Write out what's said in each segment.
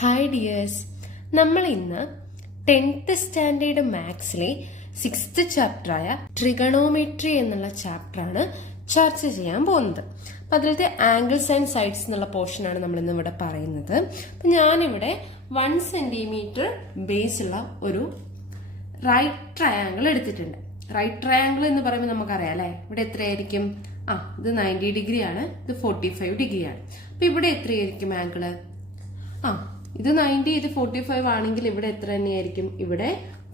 Hi dears, നമ്മൾ ഇന്ന് 10th standard മാത്സിലെ 6th ചാപ്റ്ററായ trigonometry എന്നുള്ള ചാപ്റ്ററാണ് ചർച്ച ചെയ്യാൻ പോകുന്നത്. അപ്പം അതിലത്തെ ആംഗിൾസ് ആൻഡ് സൈഡ്സ് എന്നുള്ള പോർഷനാണ് നമ്മൾ ഇന്ന് ഇവിടെ പറയുന്നത്. അപ്പം ഞാനിവിടെ 1 സെന്റിമീറ്റർ ബേസ് ഉള്ള ഒരു റൈറ്റ് ട്രയാങ്കിൾ എടുത്തിട്ടുണ്ട്. റൈറ്റ് ട്രയാങ്കിൾ എന്ന് പറയുമ്പോൾ നമുക്കറിയാം അല്ലെ, ഇവിടെ എത്രയായിരിക്കും? ഇത് 90 ഡിഗ്രി ആണ്, ഇത് 45 ഡിഗ്രി ആണ്. അപ്പൊ ഇവിടെ എത്രയായിരിക്കും ആംഗിള്? ഇത് 90, ഇത് 45 ആണെങ്കിൽ ഇവിടെ എത്ര തന്നെയായിരിക്കും? ഇവിടെ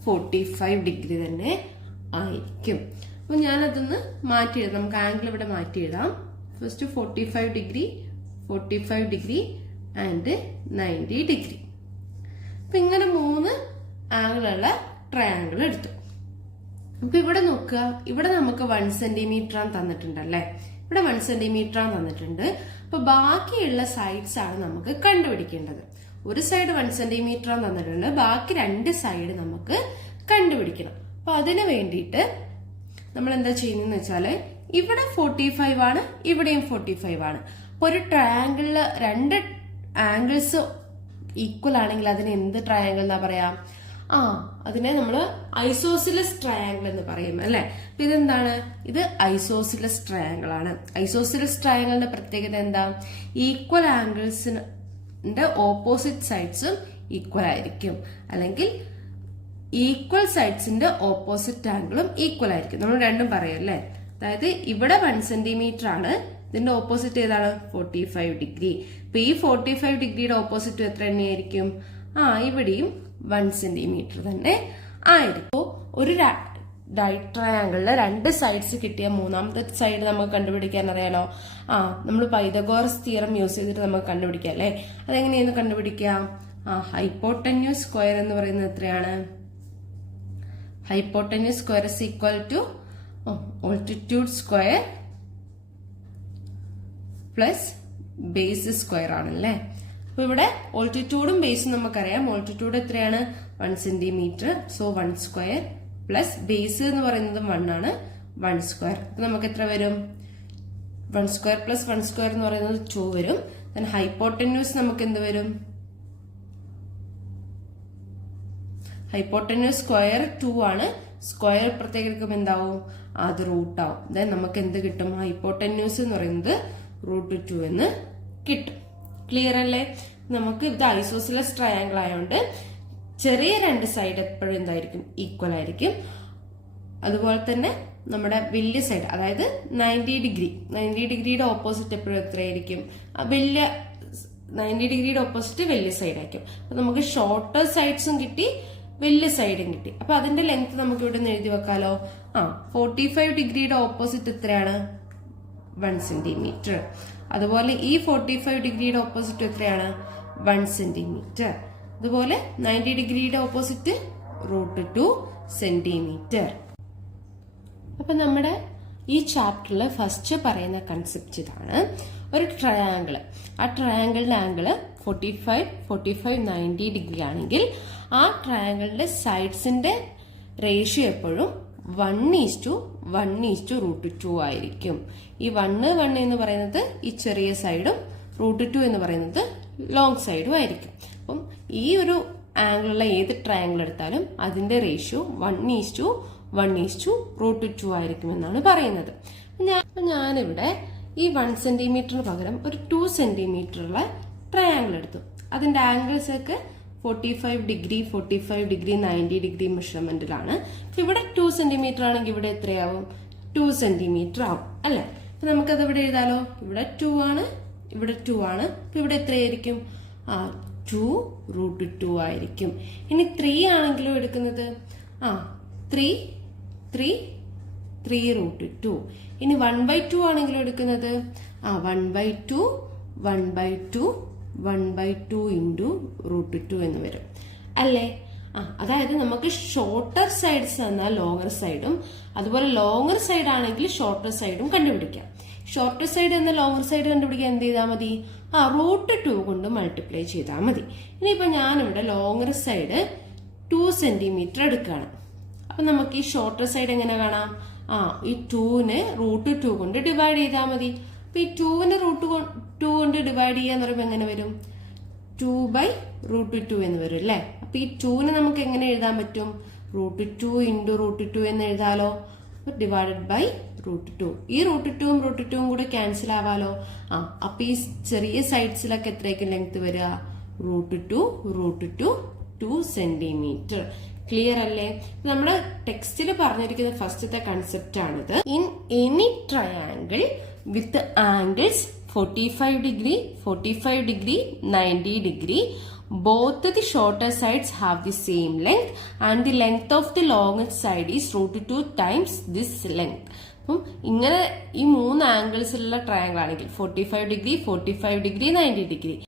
45 ഡിഗ്രി തന്നെ ആയിരിക്കും. അപ്പൊ ഞാനതൊന്ന് മാറ്റി എഴുതാം. നമുക്ക് ആംഗിൾ ഇവിടെ മാറ്റി എഴുതാം. First 45 degree and 90 degree. അപ്പൊ ഇങ്ങനെ 3 ആംഗിളുള്ള ട്രയാങ്കിൾ എടുത്തു. അപ്പൊ ഇവിടെ നോക്കുക, ഇവിടെ നമുക്ക് 1 സെന്റിമീറ്റർ ആണ് തന്നിട്ടുണ്ടല്ലേ. ഇവിടെ 1 സെന്റിമീറ്റർ ആണ് തന്നിട്ടുണ്ട്. അപ്പൊ ബാക്കിയുള്ള സൈഡ്സ് ആണ് നമുക്ക് കണ്ടുപിടിക്കേണ്ടത്. ഒരു സൈഡ് 1 സെന്റിമീറ്റർ ആണ് തന്നിട്ടുണ്ട്, ബാക്കി 2 സൈഡ് നമുക്ക് കണ്ടുപിടിക്കണം. അപ്പൊ അതിന് വേണ്ടിയിട്ട് നമ്മൾ എന്താ ചെയ്യുന്നതെന്ന് വെച്ചാല്, ഇവിടെ 45 ആണ്, ഇവിടെയും 45 ആണ്. അപ്പൊ ഒരു ട്രയാങ്കിളില് 2 ആംഗിൾസ് ഈക്വൽ ആണെങ്കിൽ അതിന് എന്ത് ട്രയാങ്കിൾ എന്നാ പറയാ? അതിനെ നമ്മൾ ഐസോസിലസ് ട്രയാങ്കിൾ എന്ന് പറയും അല്ലെ. അപ്പൊ ഇതെന്താണ്? ഇത് ഐസോസിലസ് ട്രയാങ്കിൾ ആണ്. ഐസോസിലസ് ട്രയാങ്കിളിന്റെ പ്രത്യേകത എന്താ? ഈക്വൽ ആംഗിൾസിന്റെ ഓപ്പോസിറ്റ് സൈഡ്സും ഈക്വൽ ആയിരിക്കും, അല്ലെങ്കിൽ ഈക്വൽ സൈഡ്സിന്റെ ഓപ്പോസിറ്റ് ആംഗിളും ഈക്വൽ ആയിരിക്കും. നമ്മൾ രണ്ടും പറയും അല്ലെ. അതായത് ഇവിടെ 1 സെന്റിമീറ്റർ ആണ്, ഇതിന്റെ ഓപ്പോസിറ്റ് ഏതാണ്? 45 ഡിഗ്രി. അപ്പൊ ഈ 45 ഡിഗ്രിയുടെ ഓപ്പോസിറ്റ് എത്ര തന്നെയായിരിക്കും? ഇവിടെയും 1 സെന്റിമീറ്റർ തന്നെ ആയിരിക്കും. ഒരു റൈറ്റ് ട്രയാങ്കിളില് 2 സൈഡ്സ് കിട്ടിയ മൂന്നാമത്തെ സൈഡ് നമുക്ക് കണ്ടുപിടിക്കാൻ അറിയാലോ. നമ്മൾ പൈതഗോറസ് തിയറം യൂസ് ചെയ്തിട്ട് നമുക്ക് കണ്ടുപിടിക്കാം അല്ലെ. അതെങ്ങനെയാണ് കണ്ടുപിടിക്കാം? ഹൈപ്പോട്ടന്യൂസ് സ്ക്വയർ എന്ന് പറയുന്നത് എത്രയാണ്? Hypotenuse square is equal to altitude square plus base square ആണല്ലേ. അപ്പൊ ഇവിടെ ഓൾട്ടിറ്റ്യൂഡും ബേസും നമുക്കറിയാം. ഓൾട്ടിറ്റ്യൂഡ് എത്രയാണ്? 1 centimetre. So 1 square plus base എന്ന് പറയുന്നത് 1 ആണ്, 1 സ്ക്വയർ. അപ്പൊ നമുക്ക് എത്ര വരും? 1 സ്ക്വയർ പ്ലസ് 1 സ്ക്വയർ എന്ന് പറയുന്നത് 2 വരും. ദെൻ ഹൈപ്പോട്ടന്യൂസ് നമുക്ക് എന്ത് വരും? ഹൈപ്പോട്ടന്യൂസ് സ്ക്വയർ 2 ആണ്. സ്ക്വയർ പ്രത്യേകം എന്താവും? അത് റൂട്ട് ആവും. ദെൻ നമുക്ക് എന്ത് കിട്ടും? ഹൈപ്പോട്ടന്യൂസ് എന്ന് പറയുന്നത് √2 എന്ന് കിട്ടും. ക്ലിയർ അല്ലേ? നമുക്ക് ഇത് ഐസോസിലസ് ട്രയാങ്കിൾ ആയതുകൊണ്ട് ചെറിയ 2 സൈഡ് എപ്പോഴും എന്തായിരിക്കും? ഈക്വൽ ആയിരിക്കും. അതുപോലെ തന്നെ നമ്മുടെ വലിയ സൈഡ്, അതായത് 90 ഡിഗ്രിയുടെ ഓപ്പോസിറ്റ് എപ്പോഴും എത്രയായിരിക്കും? 90 ഡിഗ്രിയുടെ ഓപ്പോസിറ്റ് വലിയ സൈഡ് ആയിരിക്കും. അപ്പൊ നമുക്ക് ഷോർട്ടർ സൈഡ്സും കിട്ടി, വലിയ സൈഡും കിട്ടി. അപ്പൊ അതിന്റെ ലെങ്ത് നമുക്ക് ഇവിടെ നിന്ന് എഴുതി വെക്കാലോ. 45 ഡിഗ്രിയുടെ ഓപ്പോസിറ്റ് എത്രയാണ്? 1 സെന്റിമീറ്റർ. അതുപോലെ ഈ 45 ഡിഗ്രിയുടെ ഓപ്പോസിറ്റ് എത്രയാണ്? 1 സെന്റിമീറ്റർ. അതുപോലെ 90 ഡിഗ്രിയുടെ ഓപ്പോസിറ്റ് √2 സെന്റിമീറ്റർ. അപ്പൊ നമ്മുടെ ഈ ചാപ്റ്ററിൽ ഫസ്റ്റ് പറയുന്ന കൺസെപ്റ്റ് ഇതാണ്. ഒരു ട്രയാങ്കിള്, ആ ട്രയാങ്കിളിന്റെ ആംഗിള് 45, 90 ഡിഗ്രി ആണെങ്കിൽ ആ ട്രയാങ്കിളിന്റെ സൈഡ്സിന്റെ റേഷ്യോ എപ്പോഴും 1:1:√2 ആയിരിക്കും. ഈ 1 എന്ന് പറയുന്നത് ഈ ചെറിയ സൈഡും √2 എന്ന് പറയുന്നത് ലോങ് സൈഡും ആയിരിക്കും. അപ്പം ഈ ഒരു ആംഗിളുള്ള ഏത് ട്രയാങ്കിൾ എടുത്താലും അതിന്റെ റേഷ്യോ 1:1:√2 ആയിരിക്കും എന്നാണ് പറയുന്നത്. ഞാനിവിടെ ഈ 1 സെന്റിമീറ്ററിന് പകരം ഒരു 2 സെന്റിമീറ്ററുള്ള ട്രയാങ്കിൾ എടുത്തു. അതിന്റെ ആംഗിൾസ് ഒക്കെ 45 ഡിഗ്രി, 90 ഡിഗ്രി മെഷർമെന്റിലാണ്. ഇവിടെ 2 സെന്റിമീറ്റർ ആണെങ്കിൽ ഇവിടെ എത്രയാവും? 2 സെന്റിമീറ്റർ ആവും അല്ലെ. അപ്പൊ നമുക്കത് ഇവിടെ എഴുതാലോ. ഇവിടെ 2 ആണ്, ഇവിടെ 2 ആണ്. അപ്പൊ ഇവിടെ എത്രയായിരിക്കും? 2√2 ആയിരിക്കും. ഇനി 3 ആണെങ്കിലും എടുക്കുന്നത് 3√2. ഇനി 1/2 ആണെങ്കിലും എടുക്കുന്നത് 1/2 ഇൻറ്റു √2 എന്ന് വരും അല്ലേ. അതായത് നമുക്ക് ഷോർട്ടർ സൈഡ്സ് എന്നാൽ ലോങ്ങർ സൈഡും, അതുപോലെ ലോങ്ങർ സൈഡ് ആണെങ്കിൽ ഷോർട്ടർ സൈഡും കണ്ടുപിടിക്കാം. ഷോർട്ടർ സൈഡ് എന്ന ലോങ്ങർ സൈഡ് കണ്ടുപിടിക്കാൻ എന്ത് ചെയ്താൽ മതി? √2 കൊണ്ട് മൾട്ടിപ്ലൈ ചെയ്താൽ മതി. ഇനിയിപ്പോ ഞാനിവിടെ ലോങ്ങർ സൈഡ് 2 സെന്റിമീറ്റർ എടുക്കുകയാണ്. അപ്പൊ നമുക്ക് ഈ ഷോർട്ടർ സൈഡ് എങ്ങനെ കാണാം? ഈ 2നെ √2 കൊണ്ട് ഡിവൈഡ് ചെയ്താൽ മതി. അപ്പൊ ഈ 2നെ √2 കൊണ്ട് ഡിവൈഡ് ചെയ്യാന്ന് പറയുമ്പോൾ എങ്ങനെ വരും? 2/√2 എന്ന് വരും അല്ലേ. അപ്പൊ ഈ 2നെ നമുക്ക് എങ്ങനെ എഴുതാൻ പറ്റും? √2 × √2 എന്ന് എഴുതാലോ. /√2. ഈ √2ഉം √2ഉം കൂടെ ക്യാൻസൽ ആവാലോ. അപ്പൊ ഈ ചെറിയ സൈഡ്സിലൊക്കെ എത്രയൊക്കെ ലെങ്ത് വരിക? √2 2 സെന്റിമീറ്റർ. ക്ലിയർ അല്ലേ? നമ്മുടെ ടെക്സ്റ്റിൽ പറഞ്ഞിരിക്കുന്ന ഫസ്റ്റത്തെ കൺസെപ്റ്റ് ആണിത്. In any triangle with angles 45 degree, 45 degree, 90 degree. Both the shorter sides have the same length and the length of the longest side is √2 times this length. അപ്പം ഇങ്ങനെ ഈ 3 ആംഗിൾസിലുള്ള ട്രയാങ്കിൾ ആണെങ്കിൽ 45 degree, 45 degree, 90 degree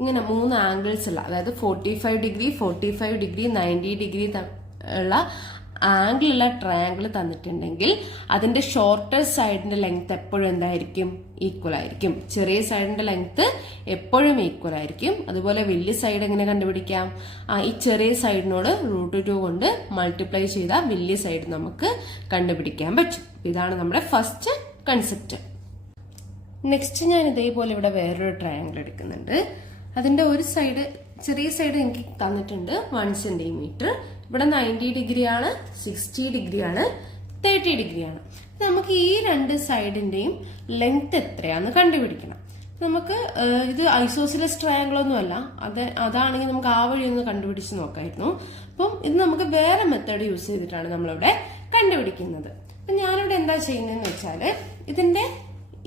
ഇങ്ങനെ 3 angles ഉള്ള, അതായത് 45 degree, 45 degree, 90 degree ഉള്ള ആംഗിളുള്ള triangle തന്നിട്ടുണ്ടെങ്കിൽ അതിന്റെ ഷോർട്ടർ സൈഡിന്റെ ലെങ്ത് എപ്പോഴും എന്തായിരിക്കും? ഈക്വൽ ആയിരിക്കും. ചെറിയ സൈഡിന്റെ ലെങ്ത് എപ്പോഴും ഈക്വൽ ആയിരിക്കും. അതുപോലെ വലിയ സൈഡ് എങ്ങനെ കണ്ടുപിടിക്കാം? ഈ ചെറിയ സൈഡിനോട് √2 കൊണ്ട് മൾട്ടിപ്ലൈ ചെയ്താൽ വലിയ സൈഡ് നമുക്ക് കണ്ടുപിടിക്കാൻ പറ്റും. ഇതാണ് നമ്മുടെ ഫസ്റ്റ് കൺസെപ്റ്റ്. നെക്സ്റ്റ് ഞാൻ ഇതേപോലെ ഇവിടെ വേറൊരു ട്രയാങ്കിൾ എടുക്കുന്നുണ്ട്. അതിന്റെ ഒരു സൈഡ്, ചെറിയ സൈഡ് എനിക്ക് തന്നിട്ടുണ്ട് 1 സെന്റിമീറ്റർ. ഇവിടെ 90 ഡിഗ്രി ആണ്, 60 ഡിഗ്രി ആണ്, 30 ഡിഗ്രി ആണ്. നമുക്ക് ഈ രണ്ട് സൈഡിന്റെയും ലെങ്ത് എത്രയാന്ന് കണ്ടുപിടിക്കണം. നമുക്ക് ഇത് ഐസോസിലസ് ട്രയാങ്കിൾ ഒന്നും അല്ല, അതാണെങ്കിൽ നമുക്ക് ആ വഴി ഒന്ന് കണ്ടുപിടിച്ച് നോക്കായിരുന്നു. അപ്പം ഇത് നമുക്ക് വേറെ മെത്തേഡ് യൂസ് ചെയ്തിട്ടാണ് നമ്മളിവിടെ കണ്ടുപിടിക്കുന്നത്. അപ്പൊ ഞാനിവിടെ എന്താ ചെയ്യുന്നതെന്ന് വെച്ചാല് ഇതിന്റെ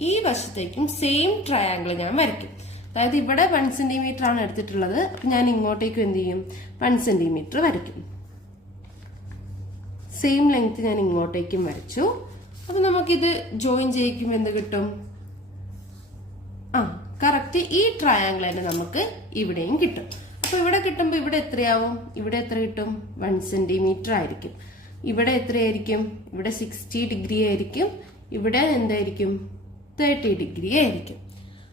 ഈ വശത്തേക്കും സെയിം ട്രയാങ്കിൾ ഞാൻ വരയ്ക്കും. അതായത് ഇവിടെ 1 സെന്റിമീറ്റർ ആണ് എടുത്തിട്ടുള്ളത്. അപ്പൊ ഞാൻ ഇങ്ങോട്ടേക്കും എന്ത് ചെയ്യും? 1 സെന്റിമീറ്റർ വരയ്ക്കും. സെയിം ലെങ്ത് ഞാൻ ഇങ്ങോട്ടേക്കും വരച്ചു. അപ്പൊ നമുക്കിത് ജോയിൻ ചെയ്യിക്കുമ്പോൾ എന്ത് കിട്ടും? കറക്റ്റ് ഈ ട്രയാങ്കിൾ തന്നെ നമുക്ക് ഇവിടെയും കിട്ടും. അപ്പൊ ഇവിടെ കിട്ടുമ്പോൾ ഇവിടെ എത്രയാവും? ഇവിടെ എത്ര കിട്ടും? 1 സെന്റിമീറ്റർ ആയിരിക്കും. ഇവിടെ എത്രയായിരിക്കും? ഇവിടെ 60 ഡിഗ്രി ആയിരിക്കും. ഇവിടെ എന്തായിരിക്കും? 30 ഡിഗ്രി ആയിരിക്കും.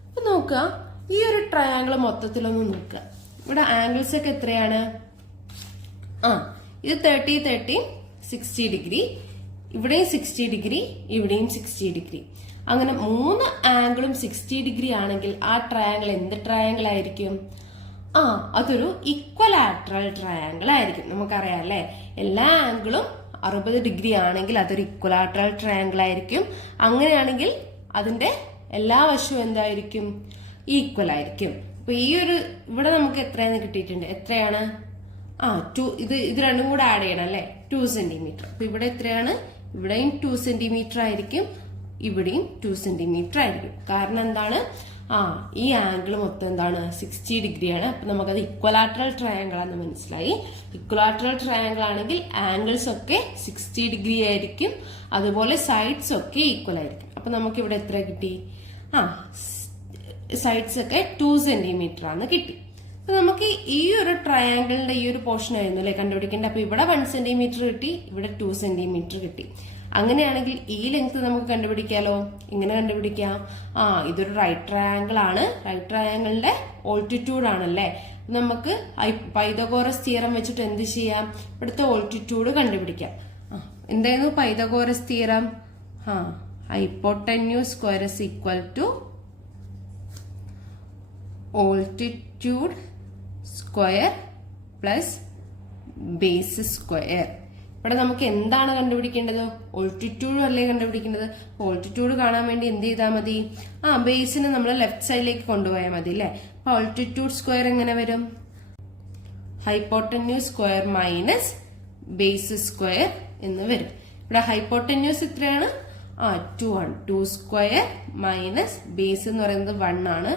അപ്പൊ നോക്കുക, ഈ ഒരു ട്രയാങ്കിൾ മൊത്തത്തിലൊന്ന് നോക്കുക. ഇവിടെ ആംഗിൾസ് ഒക്കെ എത്രയാണ്? ഇത് 30, 30, 60 ഡിഗ്രി. ഇവിടെയും 60 ഡിഗ്രി, ഇവിടെയും 60 ഡിഗ്രി. അങ്ങനെ 3 ആംഗിളും 60 ഡിഗ്രി ആണെങ്കിൽ ആ ട്രയാങ്കിൾ എന്ത് ട്രയാങ്കിൾ ആയിരിക്കും? അതൊരു ഇക്വലാട്രൽ ട്രയാങ്കിൾ ആയിരിക്കും. നമുക്കറിയാം അല്ലെ, എല്ലാ ആംഗിളും 60 ഡിഗ്രി ആണെങ്കിൽ അതൊരു ഇക്വലാട്രൽ ട്രയാങ്കിൾ ആയിരിക്കും. അങ്ങനെയാണെങ്കിൽ അതിന്റെ എല്ലാ വശവും എന്തായിരിക്കും? ഈക്വൽ ആയിരിക്കും. അപ്പൊ ഈ ഒരു ഇവിടെ നമുക്ക് എത്രയാണ് കിട്ടിയിട്ടുണ്ട്? എത്രയാണ്? 2. ഇത് രണ്ടും കൂടെ ആഡ് ചെയ്യണം അല്ലെ, 2 സെന്റിമീറ്റർ. അപ്പൊ ഇവിടെ എത്രയാണ്? ഇവിടെയും 2 സെന്റിമീറ്റർ ആയിരിക്കും, ഇവിടെയും 2 സെന്റിമീറ്റർ ആയിരിക്കും. കാരണം എന്താണ്? ഈ ആംഗിൾ മൊത്തം എന്താണ്? 60 ഡിഗ്രിയാണ്. അപ്പൊ നമുക്കത് ഇക്വലാട്രൽ ട്രയാങ്കിൾ ആണെന്ന് മനസ്സിലായി. ഇക്വലാട്രൽ ട്രയാങ്കിൾ ആണെങ്കിൽ ആംഗിൾസ് ഒക്കെ 60 ഡിഗ്രി ആയിരിക്കും, അതുപോലെ സൈഡ്സ് ഒക്കെ ഈക്വൽ ആയിരിക്കും. അപ്പൊ നമുക്ക് ഇവിടെ എത്ര കിട്ടി? സൈഡ്സ് ഒക്കെ 2 സെന്റിമീറ്റർ ആണ് കിട്ടി. അപ്പൊ നമുക്ക് ഈ ഒരു ട്രയാങ്കിളിന്റെ ഈ ഒരു പോർഷൻ ആയിരുന്നു അല്ലെ കണ്ടുപിടിക്കേണ്ടത്. അപ്പൊ ഇവിടെ 1 സെന്റിമീറ്റർ കിട്ടി, ഇവിടെ 2 സെന്റിമീറ്റർ കിട്ടി. അങ്ങനെയാണെങ്കിൽ ഈ ലെങ്ത് നമുക്ക് കണ്ടുപിടിക്കാലോ. ഇങ്ങനെ കണ്ടുപിടിക്കാം. ഇതൊരു റൈറ്റ് ട്രയാങ്കിൾ ആണ്. റൈറ്റ് ട്രയാങ്കിളിന്റെ ഓൾട്ടിറ്റ്യൂഡ് ആണല്ലേ. നമുക്ക് പൈതഗോറസ് തിയറം വെച്ചിട്ട് എന്ത് ചെയ്യാം? ഇവിടുത്തെ ഓൾട്ടിറ്റ്യൂഡ് കണ്ടുപിടിക്കാം. എന്തായിരുന്നു Pythagoras theorem? Hypotenuse square is equal to altitude square plus base square. ഇവിടെ നമുക്ക് എന്താണ് കണ്ടുപിടിക്കേണ്ടത്? ഓൾട്ടിറ്റ്യൂഡ് അല്ലേ കണ്ടുപിടിക്കേണ്ടത്. ഓൾട്ടിറ്റ്യൂഡ് കാണാൻ വേണ്ടി എന്ത് ചെയ്താൽ മതി? ബേസിനെ നമ്മൾ ലെഫ്റ്റ് സൈഡിലേക്ക് കൊണ്ടുപോയാൽ മതി അല്ലേ. അപ്പൊ ഓൾട്ടിറ്റ്യൂഡ് സ്ക്വയർ എങ്ങനെ വരും? Hypotenuse square minus base square എന്ന് വരും. ഇവിടെ ഹൈപ്പോട്ടന്യൂസ് എത്രയാണ്? 2 ആണ്. 2 സ്ക്വയർ മൈനസ് ബേസ് എന്ന് പറയുന്നത് 1 ആണ്.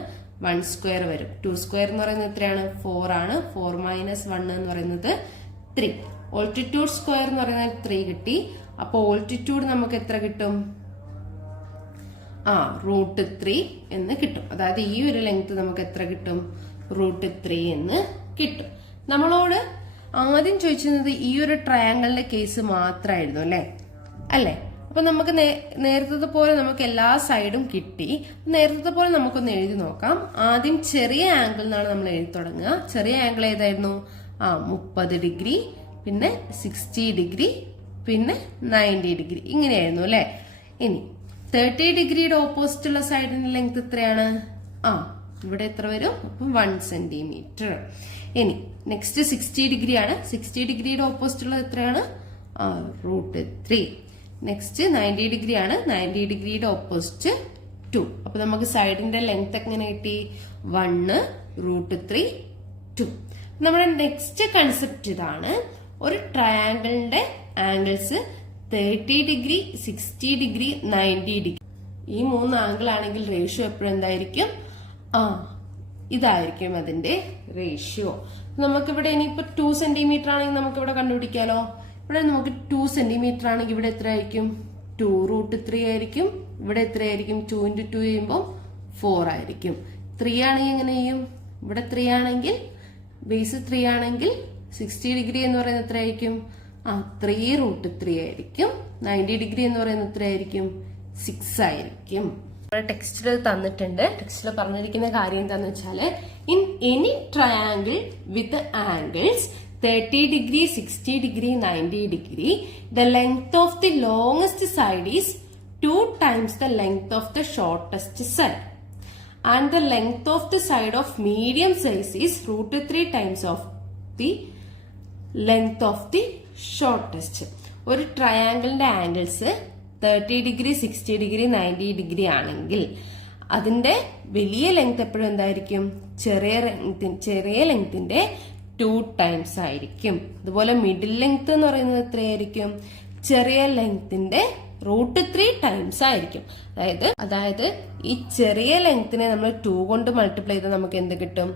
1 സ്ക്വയർ വരും. 2 സ്ക്വയർ എന്ന് പറയുന്നത് എത്രയാണ്? 4 ആണ്. 4 മൈനസ് 1 എന്ന് പറയുന്നത് 3. ഓൾട്ടിറ്റ്യൂഡ് സ്ക്വയർ എന്ന് പറയുന്നത് 3 കിട്ടി. അപ്പൊ ഓൾട്ടിറ്റ്യൂഡ് നമുക്ക് എത്ര കിട്ടും? √3 എന്ന് കിട്ടും. അതായത് ഈ ഒരു ലെങ്ത് നമുക്ക് എത്ര കിട്ടും? √3 എന്ന് കിട്ടും. നമ്മളോട് ആദ്യം ചോദിച്ചിരുന്നത് ഈ ഒരു ട്രയാങ്കിളിന്റെ കേസ് മാത്രമായിരുന്നു അല്ലേ. അപ്പൊ നമുക്ക് നേരത്തെ പോലെ നമുക്ക് എല്ലാ സൈഡും കിട്ടി. നേരത്തെ പോലെ നമുക്കൊന്ന് എഴുതി നോക്കാം. ആദ്യം ചെറിയ ആംഗിൾ എന്നാണ് നമ്മൾ എഴുതി തുടങ്ങുക. ചെറിയ ആംഗിൾ ഏതായിരുന്നു? 30 ഡിഗ്രി, പിന്നെ 60 ഡിഗ്രി, പിന്നെ 90 ഡിഗ്രി, ഇങ്ങനെയായിരുന്നു അല്ലെ. ഇനി 30 ഡിഗ്രിയുടെ ഓപ്പോസിറ്റ് ഉള്ള സൈഡിന്റെ ലെങ്ത് എത്രയാണ്? ഇവിടെ എത്ര വരും? അപ്പം 1 സെന്റിമീറ്റർ. ഇനി നെക്സ്റ്റ് 60 ഡിഗ്രി ആണ്. 60 ഡിഗ്രിയുടെ ഓപ്പോസിറ്റ് ഉള്ളത് എത്രയാണ്? √3. നെക്സ്റ്റ് 90 ഡിഗ്രി ആണ്. 90 ഡിഗ്രിയുടെ ഓപ്പോസിറ്റ് 2. അപ്പൊ നമുക്ക് സൈഡിന്റെ ലെങ്ത് എങ്ങനെ കിട്ടി? 1 √3 2. നമ്മുടെ നെക്സ്റ്റ് കൺസെപ്റ്റ് ഇതാണ്. ഒരു ട്രയാങ്കിളിന്റെ ആംഗിൾസ് 30 ഡിഗ്രി, 60 ഡിഗ്രി, 90 ഡിഗ്രി. ഈ 3 ആംഗിൾ ആണെങ്കിൽ റേഷ്യോ എപ്പോഴും എന്തായിരിക്കും? ഇതായിരിക്കും അതിന്റെ റേഷ്യോ. നമുക്കിവിടെ ഇനിയിപ്പോ 2 സെന്റിമീറ്റർ ആണെങ്കിൽ നമുക്ക് ഇവിടെ കണ്ടുപിടിക്കാലോ. ഇവിടെ നമുക്ക് 2 സെന്റിമീറ്റർ ആണെങ്കിൽ ഇവിടെ എത്ര ആയിരിക്കും? 2 √3 ആയിരിക്കും. ഇവിടെ എത്രയായിരിക്കും? 2 × 2 ചെയ്യുമ്പോൾ 4 ആയിരിക്കും. 3 ആണെങ്കിൽ എങ്ങനെ ചെയ്യും? ഇവിടെ 3 ആണെങ്കിൽ ബേസ് 3 ആണെങ്കിൽ 60 ഡിഗ്രി എന്ന് പറയുന്നത് എത്രയായിരിക്കും? 3 √3 ആയിരിക്കും. 90 ഡിഗ്രി എന്ന് പറയുന്നത് എത്രയായിരിക്കും? 6 ആയിരിക്കും. ടെക്സ്റ്റിൽ തന്നിട്ടുണ്ട്. ടെക്സ്റ്റിൽ പറഞ്ഞിരിക്കുന്ന കാര്യം എന്താന്ന് വെച്ചാല്, in any triangle with angles 30 degree, 60 degree, 90 degree, the length of the longest side is 2 times the length of the shortest side. And the length of the side of medium size is √3 times of the length of the shortest. ഒരു ട്രയാങ്കിളിന്റെ angles 30 degree, 60 degree, 90 degree ആണെങ്കിൽ അതിന്റെ വലിയ length എപ്പോഴും എന്തായിരിക്കും? ചെറിയ ലെങ്ത്തിന്റെ 2 times ആയിരിക്കും. അതുപോലെ മിഡിൽ ലെങ്ത് എന്ന് പറയുന്നത് എത്രയായിരിക്കും? ചെറിയ ലെങ്ത്തിന്റെ √3 ടൈംസ് ആയിരിക്കും. അതായത് ഈ ചെറിയ ലെങ്ത്തിനെ നമ്മൾ 2 കൊണ്ട് മൾട്ടിപ്ലൈ ചെയ്താൽ നമുക്ക് എന്ത് കിട്ടും?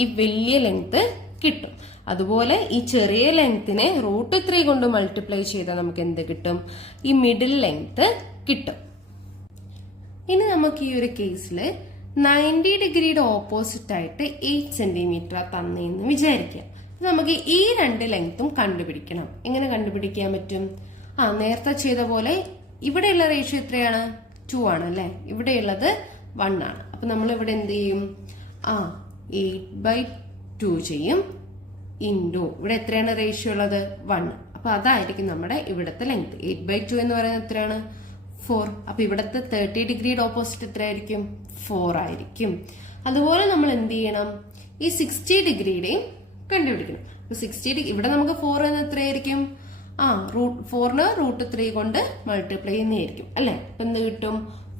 ഈ വലിയ ലെങ്ത് കിട്ടും. അതുപോലെ ഈ ചെറിയ ലെങ്ത്തിനെ √3 കൊണ്ട് മൾട്ടിപ്ലൈ ചെയ്താൽ നമുക്ക് എന്ത് കിട്ടും? ഈ മിഡിൽ ലെങ്ത് കിട്ടും. ഇനി നമുക്ക് ഈ ഒരു കേസിൽ 90 ഡിഗ്രിയുടെ ഓപ്പോസിറ്റ് ആയിട്ട് 8 സെന്റിമീറ്റർ തന്നെയെന്ന് വിചാരിക്കാം. നമുക്ക് ഈ 2 ലെങ്ത്തും കണ്ടുപിടിക്കണം. എങ്ങനെ കണ്ടുപിടിക്കാൻ പറ്റും? നേരത്തെ ചെയ്ത പോലെ ഇവിടെയുള്ള റേഷ്യോ എത്രയാണ്? 2 ആണ് അല്ലെ. ഇവിടെയുള്ളത് 1 ആണ്. അപ്പൊ നമ്മൾ ഇവിടെ എന്ത് ചെയ്യും? 8/2 ചെയ്യും. ഇവിടെ എത്രയാണ് റേഷ്യോ ഉള്ളത്? 1. അപ്പൊ അതായിരിക്കും നമ്മുടെ ഇവിടത്തെ ലെങ്ത്. 8/2 എന്ന് പറയുന്നത് എത്രയാണ്? 4. അപ്പൊ ഇവിടത്തെ 30 ഡിഗ്രിയുടെ ഓപ്പോസിറ്റ് എത്രയായിരിക്കും? 4 ആയിരിക്കും. അതുപോലെ നമ്മൾ എന്ത് ചെയ്യണം? ഈ 60 ഡിഗ്രിയുടെയും കണ്ടുപിടിക്കണം. 60 ഡിഗ്രി ഇവിടെ നമുക്ക് 4 എന്ന് എത്രയായിരിക്കും? 4ന് √3 കൊണ്ട് മൾട്ടിപ്ലൈ ചെയ്യുന്നതായിരിക്കും അല്ലെ. അപ്പൊ എന്ത് കിട്ടും?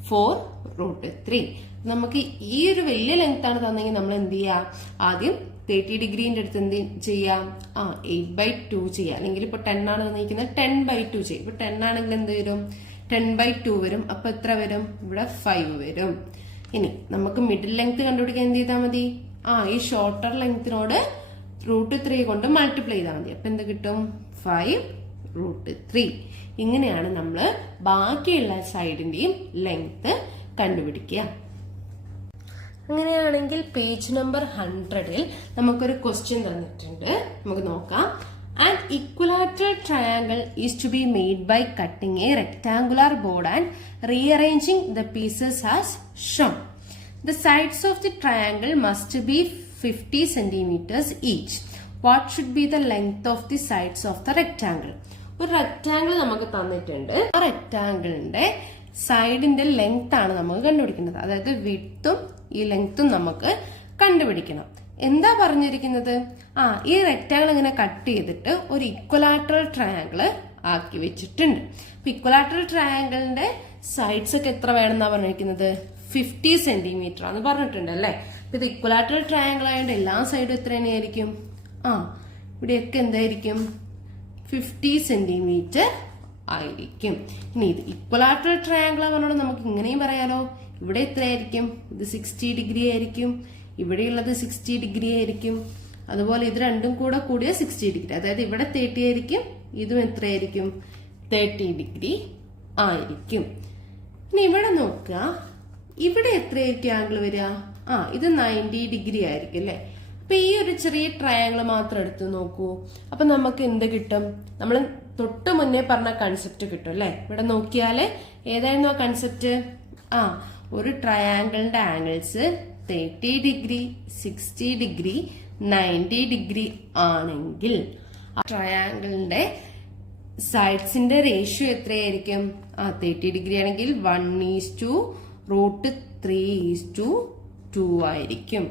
4 √3. നമുക്ക് ഈ ഒരു വലിയ ലെങ്ത് ആണ് തന്നെങ്കിൽ നമ്മൾ എന്ത് ചെയ്യാം? ആദ്യം 30 ഡിഗ്രീന്റെ അടുത്ത് എന്ത് ചെയ്യാം? 8/2 ചെയ്യാം. അല്ലെങ്കിൽ ഇപ്പൊ 10 ആണ് തന്നിരിക്കുന്നത്, 10/2 ചെയ്യും. ഇപ്പൊ 10 ആണെങ്കിൽ എന്ത് വരും? 10/2 വരും. അപ്പൊ എത്ര വരും? ഇവിടെ 5 വരും. ഇനി നമുക്ക് മിഡിൽ ലെങ്ത് കണ്ടുപിടിക്കാൻ എന്ത് ചെയ്താൽ മതി? ഈ ഷോർട്ടർ ലെങ്ത്തിനോട് √3 കൊണ്ട് മൾട്ടിപ്ലൈ ചെയ്താൽ മതി. അപ്പൊ എന്ത് കിട്ടും? 5 √3. ഇങ്ങനെയാണ് നമ്മൾ ബാക്കിയുള്ള സൈഡിന്റെയും ലെങ്ത് കണ്ടുപിടിക്കുക. അങ്ങനെയാണെങ്കിൽ പേജ് നമ്പർ 100ൽ നമുക്കൊരു ക്വസ്റ്റ്യൻ തന്നിട്ടുണ്ട്. നമുക്ക് നോക്കാം. An equilateral triangle is to be made by cutting a rectangular board and rearranging the pieces as shown. The sides of the triangle must be 50 centimeters each. What should be the length of the sides of the rectangle? ഒരു rectangle നമുക്ക് തന്നിട്ടുണ്ട്. ആ റെക്ടാങ്കിളിന്റെ സൈഡിന്റെ length ആണ് നമുക്ക് കണ്ടുപിടിക്കുന്നത്. അതായത് വിഡ്ത്തും ഈ ലെങ്ത്തും നമുക്ക് കണ്ടുപിടിക്കണം. എന്താ പറഞ്ഞിരിക്കുന്നത്? ഈ റെക്ടാങ്കിൾ ഇങ്ങനെ കട്ട് ചെയ്തിട്ട് ഒരു ഇക്വലാറ്ററൽ ട്രയാങ്കിൾ ആക്കി വെച്ചിട്ടുണ്ട്. അപ്പൊ ഇക്വലാറ്ററൽ ട്രയാങ്കിളിന്റെ സൈഡ്സ് ഒക്കെ എത്ര വേണമെന്നാ പറഞ്ഞിരിക്കുന്നത്? 50 സെന്റിമീറ്റർ ആണെന്ന് പറഞ്ഞിട്ടുണ്ട് അല്ലെ. ഇത് ഇക്വലാറ്ററൽ ട്രയാങ്കിൾ ആയതുകൊണ്ട് എല്ലാ സൈഡും എത്ര തന്നെയായിരിക്കും? ഇവിടെയൊക്കെ എന്തായിരിക്കും? 50 സെന്റിമീറ്റർ ആയിരിക്കും. ഇനി ഇത് ഇക്വലാറ്ററൽ ട്രയാങ്കിൾ പറഞ്ഞോണ്ട് നമുക്ക് ഇങ്ങനെയും പറയാലോ. ഇവിടെ എത്രയായിരിക്കും? ഇത് 60 ഡിഗ്രി ആയിരിക്കും. ഇവിടെയുള്ളത് 60 ഡിഗ്രി ആയിരിക്കും. അതുപോലെ ഇത് രണ്ടും കൂടെ കൂടിയ 60 ഡിഗ്രി. അതായത് ഇവിടെ 30 ആയിരിക്കും, ഇതും എത്രയായിരിക്കും? 30 ഡിഗ്രി ആയിരിക്കും. ഇനി ഇവിടെ നോക്കുക, ഇവിടെ എത്രയായിരിക്കും ആംഗിൾ വരിക? ഇത് 90 ഡിഗ്രി ആയിരിക്കും അല്ലെ. അപ്പൊ ഈ ഒരു ചെറിയ ട്രയാങ്കിൾ മാത്രം എടുത്ത് നോക്കൂ. അപ്പൊ നമുക്ക് എന്ത് കിട്ടും? നമ്മൾ തൊട്ട് മുന്നേ പറഞ്ഞ കൺസെപ്റ്റ് കിട്ടും അല്ലെ. ഇവിടെ നോക്കിയാല് ഏതായിരുന്നു ആ കൺസെപ്റ്റ്? ഒരു ട്രയാങ്കിളിന്റെ ആംഗിൾസ് 30 ഡിഗ്രി, 60 ഡിഗ്രി, 90 ഡിഗ്രി ആണെങ്കിൽ ട്രയാങ്കിളിന്റെ സൈഡ്സിന്റെ റേഷ്യോ എത്രയായിരിക്കും? 30 ഡിഗ്രി ആണെങ്കിൽ 1:√3:2 2 ആയിരിക്കും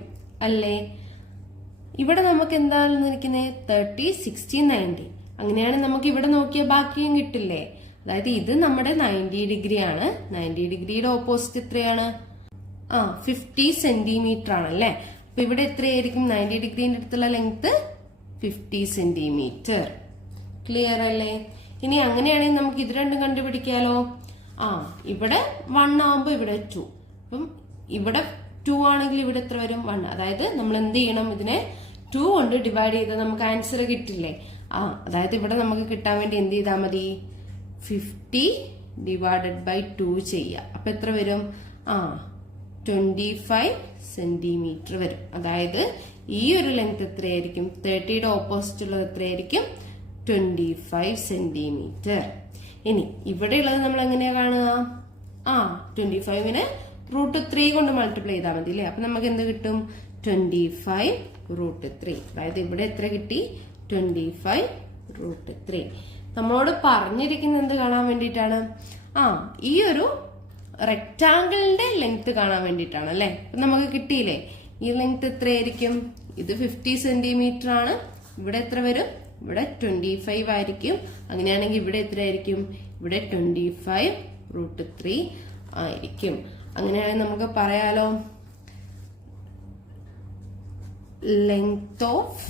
അല്ലേ? ഇവിടെ നമുക്ക് എന്താണ് ഇരിക്കുന്നത്? 30, 60, 90. അങ്ങനെയാണ് നമുക്ക് ഇവിടെ നോക്കിയ ബാക്കിയും കിട്ടില്ലേ? അതായത് ഇത് നമ്മുടെ 90 ഡിഗ്രി ആണ്. 90 ഡിഗ്രിയുടെ ഓപ്പോസിറ്റ് എത്രയാണ്? 50 സെന്റിമീറ്റർ ആണ് അല്ലെ? അപ്പൊ ഇവിടെ എത്രയായിരിക്കും? 90 ഡിഗ്രീന്റെ അടുത്തുള്ള ലെങ്ത് 50 സെന്റിമീറ്റർ. ക്ലിയർ അല്ലേ? ഇനി അങ്ങനെയാണെങ്കിൽ നമുക്ക് ഇത് രണ്ടും കണ്ടുപിടിക്കാലോ. ഇവിടെ 1 ആകുമ്പോ ഇവിടെ 2. അപ്പം ഇവിടെ 2 ആണെങ്കിൽ ഇവിടെ എത്ര വരും? 1. അതായത് നമ്മൾ എന്ത് ചെയ്യണം? ഇതിനെ 2 കൊണ്ട് ഡിവൈഡ് ചെയ്ത് നമുക്ക് ആൻസർ കിട്ടില്ലേ? അതായത് ഇവിടെ നമുക്ക് കിട്ടാൻ വേണ്ടി എന്ത് ചെയ്താൽ മതി? 50 ഡിവൈഡഡ് ബൈ 2 ചെയ്യുക. അപ്പൊ എത്ര വരും? 25 സെന്റിമീറ്റർ വരും. അതായത് ഈ ഒരു ലെങ്ത് എത്രയായിരിക്കും? 30യുടെ ഓപ്പോസിറ്റ് ഉള്ളത് എത്രയായിരിക്കും? 25 സെന്റിമീറ്റർ. ഇനി ഇവിടെ ഉള്ളത് നമ്മൾ എങ്ങനെയാ കാണുക? 25നെ √3 കൊണ്ട് മൾട്ടിപ്ലൈ ചെയ്താൽ മതി അല്ലേ? അപ്പൊ നമുക്ക് എന്ത് കിട്ടും? 25 √3. അതായത് ഇവിടെ എത്ര കിട്ടി? 25 √3. നമ്മളോട് പറഞ്ഞിരിക്കുന്നത് എന്ത് കാണാൻ വേണ്ടിയിട്ടാണ്? ഈ ഒരു റെക്ടാങ്കിളിന്റെ ലെങ്ത് കാണാൻ വേണ്ടിയിട്ടാണ് അല്ലെ? അപ്പൊ നമുക്ക് കിട്ടിയില്ലേ? ഈ ലെങ്ത് എത്രയായിരിക്കും? ഇത് 50 സെന്റിമീറ്റർ ആണ്. ഇവിടെ എത്ര വരും? ഇവിടെ 25 ആയിരിക്കും. അങ്ങനെയാണെങ്കിൽ ഇവിടെ എത്രയായിരിക്കും? ഇവിടെ 25 √3 ആയിരിക്കും. അങ്ങനെയാണെങ്കിൽ നമുക്ക് പറയാലോ, length of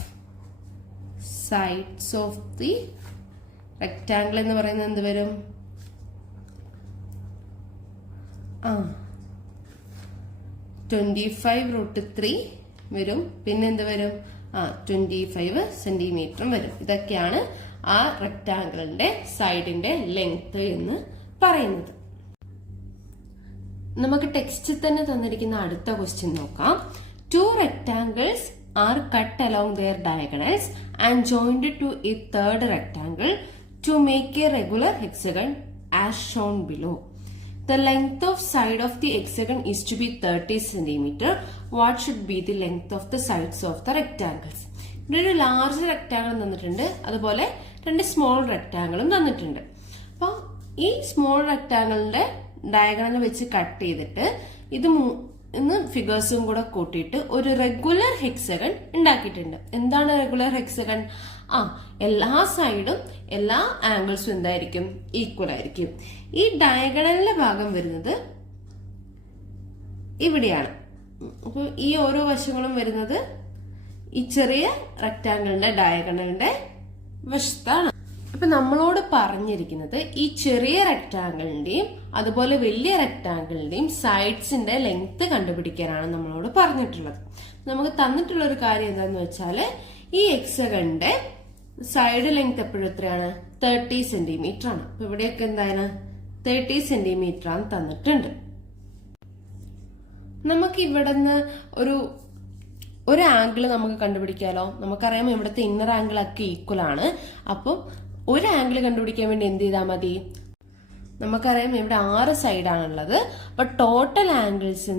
sides of the rectangle എന്ന് പറയുന്നത് എന്ത് വരും? 25 √3 വരും. പിന്നെ എന്ത് വരും? 25 സെന്റിമീറ്ററും വരും. ഇതൊക്കെയാണ് ആ റെക്ടാങ്കിളിന്റെ സൈഡിന്റെ ലെങ്ത് എന്ന് പറയുന്നത്. നമുക്ക് ടെക്സ്റ്റിൽ തന്നെ തന്നിരിക്കുന്ന അടുത്ത ക്വസ്റ്റ്യൻ നോക്കാം. 2 rectangles are cut along their diagonals and joined to a third rectangle to make a regular hexagon as shown below. The length of side of the hexagon is to be 30 cm. What should be the length of the sides of the rectangles? ഇവിടെ ഒരു large rectangle തന്നിട്ടുണ്ട്, അതുപോലെ 2 small റെക്ടാങ്കിളും തന്നിട്ടുണ്ട്. അപ്പൊ ഈ small റെക്ടാങ്കിളിന്റെ diagonal വെച്ച് cut ചെയ്തിട്ട് ഇത് ഫിഗേഴ്സും കൂടെ കൂട്ടിയിട്ട് ഒരു റെഗുലർ ഹെക്സഗൺ ഉണ്ടാക്കിയിട്ടുണ്ട്. എന്താണ് റെഗുലർ ഹെക്സഗൺ? എല്ലാ സൈഡും എല്ലാ ആംഗിൾസും എന്തായിരിക്കും? ഈക്വൽ ആയിരിക്കും. ഈ ഡയഗണലിന്റെ ഭാഗം വരുന്നത് ഇവിടെയാണ്. അപ്പൊ ഈ ഓരോ വശങ്ങളും വരുന്നത് ഈ ചെറിയ റെക്ടാങ്കിളിന്റെ ഡയഗണലിന്റെ വശത്താണ്. അപ്പൊ നമ്മളോട് പറഞ്ഞിരിക്കുന്നത് ഈ ചെറിയ റെക്ടാങ്കിളിന്റെയും അതുപോലെ വലിയ റെക്ടാങ്കിളിന്റെയും സൈഡ്സിന്റെ ലെങ്ത് കണ്ടുപിടിക്കാനാണ് നമ്മളോട് പറഞ്ഞിട്ടുള്ളത്. നമുക്ക് തന്നിട്ടുള്ള ഒരു കാര്യം എന്താന്ന് വെച്ചാല് ഈ ഹെക്സഗണിന്റെ സൈഡ് ലെങ്ത് എപ്പോഴും എത്രയാണ്? 30 സെന്റിമീറ്റർ ആണ്. അപ്പൊ ഇവിടെയൊക്കെ എന്താണ്? 30 സെന്റിമീറ്റർ ആണ് തന്നിട്ടുണ്ട്. നമുക്ക് ഇവിടുന്ന് ഒരു ആംഗിൾ നമുക്ക് കണ്ടുപിടിക്കാലോ. നമുക്കറിയാം ഇവിടുത്തെ ഇന്നർ ആംഗിൾ ഒക്കെ ഈക്വൽ ആണ്. അപ്പം ഒരു ആംഗിൾ കണ്ടുപിടിക്കാൻ വേണ്ടി എന്ത് ചെയ്താൽ മതി? നമുക്കറിയാം ഇവിടെ 6 സൈഡാണുള്ളത്. അപ്പൊ ടോട്ടൽ ആംഗിൾസ്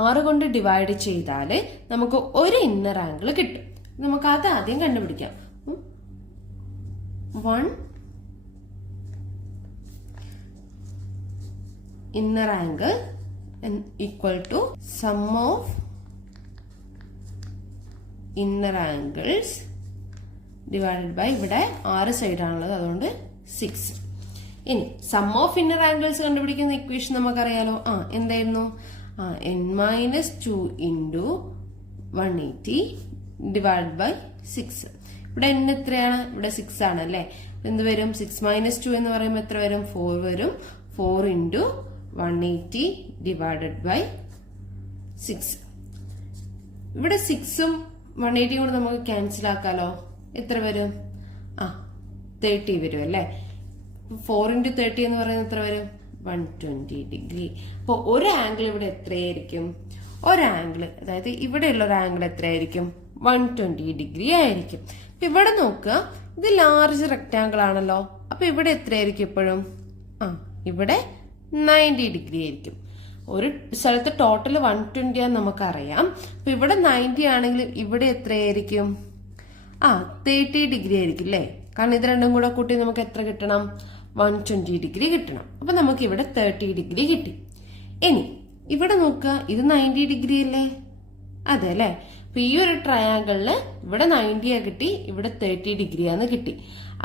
6 കൊണ്ട് ഡിവൈഡ് ചെയ്താല് നമുക്ക് ഒരു ഇന്നർ ആംഗിൾ കിട്ടും. നമുക്ക് അത് ആദ്യം കണ്ടുപിടിക്കാം. 1 inner angle equal to sum of inner angles divided by ഇവിടെ 6 സൈഡാണുള്ളത്, അതുകൊണ്ട് 6. ഇനി സം ഓഫ് ഇന്നർ ആംഗിൾസ് കണ്ടുപിടിക്കുന്ന ഇക്വേഷൻ നമുക്കറിയാലോ. എന്തായിരുന്നു? n-2 into 180 divide by 6. ഇവിടെ n എത്രയാണ്? ഇവിടെ 6 ആണ് അല്ലെ? എന്ത് വരും? 6 - 2 എന്ന് പറയുമ്പോൾ എത്ര വരും? 4 വരും. 4 ഇൻറ്റു 180 ഡിവൈഡഡ് ബൈ 6. ഇവിടെ 6ഉം 180 കൂടെ നമുക്ക് ക്യാൻസൽ ആക്കാലോ. എത്ര വരും? 30 വരും അല്ലെ? 4 ഇൻറ്റു 30 എന്ന് പറയുന്നത് എത്ര വരും? 120 ഡിഗ്രി. അപ്പൊ ഒരു ആംഗിൾ ഇവിടെ എത്രയായിരിക്കും? ഒരാംഗിൾ, അതായത് ഇവിടെയുള്ള ഒരു ആംഗിൾ എത്രയായിരിക്കും? 120 ഡിഗ്രി ആയിരിക്കും. അപ്പൊ ഇവിടെ നോക്കുക, ഇത് ലാർജ് റെക്ടാംഗിൾ ആണല്ലോ. അപ്പൊ ഇവിടെ എത്രയായിരിക്കും എപ്പോഴും? ഇവിടെ 90 ഡിഗ്രി ആയിരിക്കും. ഒരു സ്ഥലത്ത് ടോട്ടൽ 120 ആണെന്ന് നമുക്കറിയാം. അപ്പൊ ഇവിടെ 90 ആണെങ്കിൽ ഇവിടെ എത്രയായിരിക്കും? 30 ഡിഗ്രി ആയിരിക്കും അല്ലേ? കാരണം ഇത് രണ്ടും കൂടെ കൂട്ടി നമുക്ക് എത്ര കിട്ടണം? 120 ഡിഗ്രി കിട്ടണം. അപ്പൊ നമുക്ക് ഇവിടെ 30 ഡിഗ്രി കിട്ടി. ഇനി ഇവിടെ നോക്കുക, ഇത് 90 ഡിഗ്രി അല്ലേ? അതെ അല്ലേ? അപ്പൊ ഈ ഒരു ട്രയാങ്കിളില് ഇവിടെ 90 കിട്ടി, ഇവിടെ 30 ഡിഗ്രിയാന്ന് കിട്ടി.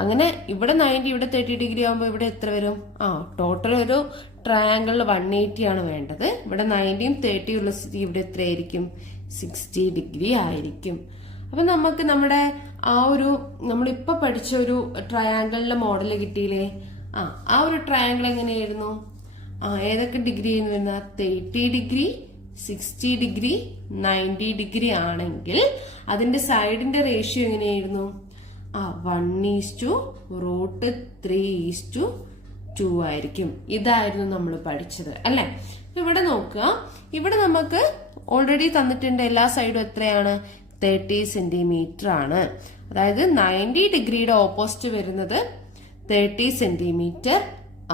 അങ്ങനെ ഇവിടെ 90 ഇവിടെ 30 ഡിഗ്രി ആകുമ്പോൾ ഇവിടെ എത്ര വരും? ടോട്ടൽ ഒരു ട്രയാങ്കിളിൽ 180 ആണ് വേണ്ടത്. ഇവിടെ 90യും 30 ഉള്ള സ്ഥിതി ഇവിടെ എത്രയായിരിക്കും? 60 ഡിഗ്രി ആയിരിക്കും. അപ്പൊ നമുക്ക് നമ്മുടെ നമ്മളിപ്പോ പഠിച്ച ഒരു ട്രയാങ്കിളിന്റെ മോഡൽ കിട്ടിയില്ലേ? ആ ഒരു ട്രയാങ്കിൾ എങ്ങനെയായിരുന്നു? ഏതൊക്കെ ഡിഗ്രി വരുന്ന? 30 ഡിഗ്രി, 60 ഡിഗ്രി, 90 ഡിഗ്രി ആണെങ്കിൽ അതിന്റെ സൈഡിന്റെ റേഷ്യോ എങ്ങനെയായിരുന്നു? 1:√3:2 ആയിരിക്കും. ഇതായിരുന്നു നമ്മൾ പഠിച്ചത് അല്ലെ? ഇവിടെ നോക്കുക, ഇവിടെ നമുക്ക് ഓൾറെഡി തന്നിട്ടുണ്ട് എല്ലാ സൈഡും എത്രയാണ്? 30 സെന്റിമീറ്റർ ആണ്. അതായത് 90 ഡിഗ്രിയുടെ ഓപ്പോസിറ്റ് വരുന്നത് 30 സെന്റിമീറ്റർ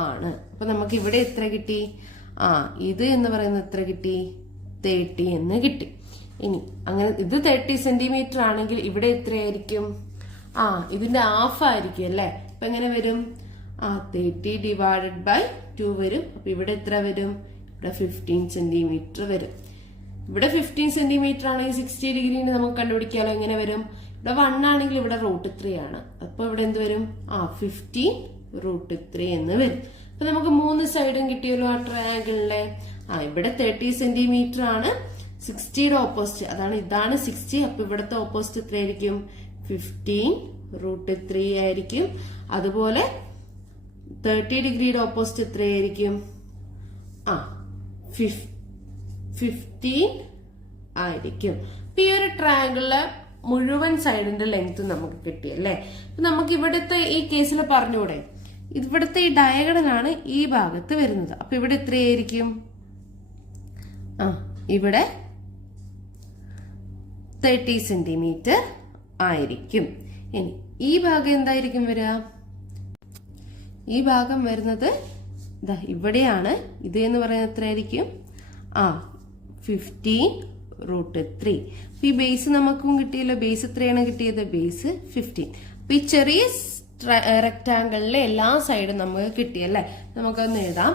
ആണ്. അപ്പൊ നമുക്ക് ഇവിടെ എത്ര കിട്ടി? ഇത് എന്ന് പറയുന്നത് എത്ര കിട്ടി? 30 എന്ന് കിട്ടി. ഇനി അങ്ങനെ ഇത് 30 സെന്റിമീറ്റർ ആണെങ്കിൽ ഇവിടെ എത്രയായിരിക്കും? ഇതിന്റെ ഹാഫ് ആയിരിക്കും അല്ലെ? അപ്പൊ എങ്ങനെ വരും? 30 ഡിവൈഡഡ് ബൈ 2 വരും. അപ്പൊ ഇവിടെ എത്ര വരും? ഇവിടെ 15 സെന്റിമീറ്റർ വരും. ഇവിടെ 15 സെന്റിമീറ്റർ ആണെങ്കിൽ 60 ഡിഗ്രിന് നമുക്ക് കണ്ടുപിടിക്കാലോ. എങ്ങനെ വരും? ഇവിടെ 1 ആണെങ്കിൽ ഇവിടെ √3 ആണ്. അപ്പൊ ഇവിടെ എന്ത് വരും? 15√3 എന്ന് വരും. അപ്പൊ നമുക്ക് 3 സൈഡും കിട്ടിയല്ലോ ആ ട്രയാങ്കിളിലെ. ഇവിടെ 30 സെന്റിമീറ്റർ ആണ്. 60യുടെ ഓപ്പോസിറ്റ് ഇതാണ് 60. അപ്പൊ ഇവിടുത്തെ ഓപ്പോസിറ്റ് എത്രയായിരിക്കും? 15√3 ആയിരിക്കും. അതുപോലെ 30 ഡിഗ്രിയുടെ ഓപ്പോസിറ്റ് എത്രയായിരിക്കും? 15 ആയിരിക്കും. അപ്പൊ ഈ ഒരു ട്രയാങ്കിളിലെ മുഴുവൻ സൈഡിന്റെ ലെങ്ത് നമുക്ക് കിട്ടി അല്ലേ? നമുക്ക് ഇവിടുത്തെ ഈ കേസിൽ പറഞ്ഞൂടെ, ഇവിടുത്തെ ഈ ഡയഗണലാണ് ഈ ഭാഗത്ത് വരുന്നത്. അപ്പൊ ഇവിടെ എത്രയായിരിക്കും? ഇവിടെ 30 സെന്റിമീറ്റർ ആയിരിക്കും. ഇനി ഈ ഭാഗം എന്തായിരിക്കും വരിക? ഈ ഭാഗം വരുന്നത് ഇവിടെയാണ്. ഇത് എന്ന് പറയുന്നത് എത്രയായിരിക്കും? 15√3. ഈ ബേസ് നമുക്കും കിട്ടിയല്ലോ. ബേസ് എത്രയാണ് കിട്ടിയത്? ബേസ് 15. അപ്പൊ ഈ ചെറിയ റെക്ടാങ്കിളിലെ എല്ലാ സൈഡും നമുക്ക് കിട്ടിയല്ലേ? നമുക്കൊന്ന് എഴുതാം.